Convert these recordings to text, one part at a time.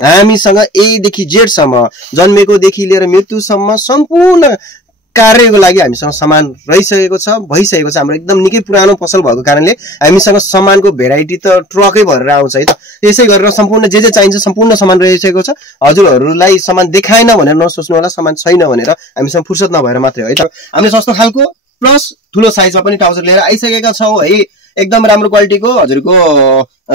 हामीसँग A देखि Z सम्म जन्मेको देखि लिएर मृत्युसम्म सम्पूर्ण कार्यको लागि हामीसँग सामान रहिसकेको छ, भइसकेको छ। हाम्रो एकदम निकै पुरानो पसल भएको कारणले हामीसँग सामानको भेराइटी त ट्रकै भरेर आउँछ है त। त्यसै गरेर सम्पूर्ण जे चाहिन्छ सम्पूर्ण सामान रहिसकेको छ। हजुरहरूलाई सामान देखाएन भनेर नसोच्नु होला, सामान छैन भनेर हामीसँग फुर्सद नभएर मात्रै है त। हामीले सस्तो खालको प्लस ठुलो साइजमा पनि ट्राउजर लिएर आइसकेका छौँ है। एकदम राम्रो क्वालिटीको हजुरको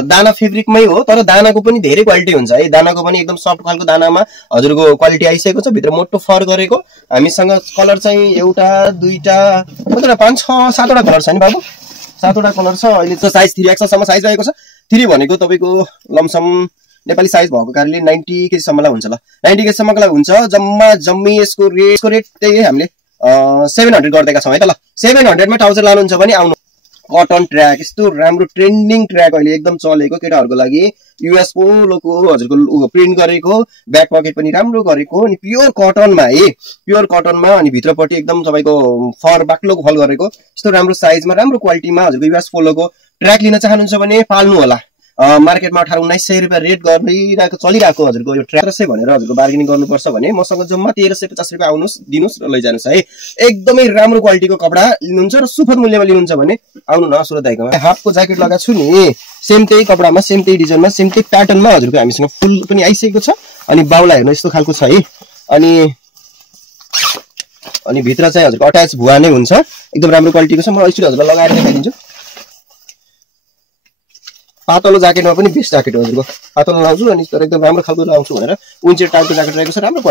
दाना फेब्रिकमै हो, तर दानाको पनि धेरै क्वालिटी हुन्छ है। दानाको पनि एकदम सफ्ट खालको दानामा हजुरको क्वालिटी आइसकेको छ। भित्र मोटो फर गरेको हामीसँग कलर चाहिँ एउटा दुईटा कतिवटा 5 6 7 वटा कलर छ नि बाबु, 7 वटा कलर छ। अहिले त साइज 3XL सम्म साइज रहेको छ। 3 भनेको तपाईको लमसम नेपाली साइज भएको कारणले 90 केजी सम्मलाई हुन्छ ल, 90 केजी सम्मको लागि हुन्छ। जम्मी यसको रेट त्यही हामीले 700 गरिदिएका छौँ है त ल। 700 मा ट्राउजर लानुहुन्छ भने आउनु। कटन ट्र्याक, यस्तो राम्रो ट्रेन्डिङ ट्र्याक अहिले एकदम चलेको केटाहरूको लागि। युएस पोलोको हजुरको प्रिन्ट गरेको, ब्याक पकेट पनि राम्रो गरेको, अनि प्योर कटनमा है, प्योर कटनमा। अनि भित्रपट्टि एकदम तपाईको फर बाक्लोको फल गरेको, यस्तो राम्रो साइजमा राम्रो क्वालिटीमा हजुरको युएस पोलोको ट्र्याक लिन चाहनुहुन्छ भने पाल्नु होला। मार्केटमा 1800-1900 रुपियाँ रेट गरिरहेको चलिरहेको हजुरको यो ट्र्याक भनेर हजुरको बार्गेनिङ गर्नुपर्छ भने मसँग जम्मा 1350 रुपियाँ आउनुहोस्, दिनुहोस् र लैजानुहोस् है। एकदमै राम्रो क्वालिटीको कपडा लिनुहुन्छ र सुपथ मूल्यमा लिनुहुन्छ भने आउनु न सुरत दाइकोमा। हाफको ज्याकेट लगाएको छु नि, सेम त्यही कपडामा, सेम त्यही डिजाइनमा, सेम त्यही प्याटर्नमा हजुरको हामीसँग फुल पनि आइसकेको छ। अनि बाउला हेर्नु यस्तो खालको छ है। अनि भित्र चाहिँ हजुरको अट्याच भुवा नै हुन्छ, एकदम राम्रो क्वालिटीको छ। म यसरी हजुरलाई लगाएर देखाइदिन्छु। पातलो ज्याकेटमा पनि बेस्ट ज्याकेट हो हजुरको, पातलो लाउँछु अनि तर एकदम राम्रो खालको लाउँछु भनेर विन्टर टाइपको ज्याकेट रहेको छ, राम्रो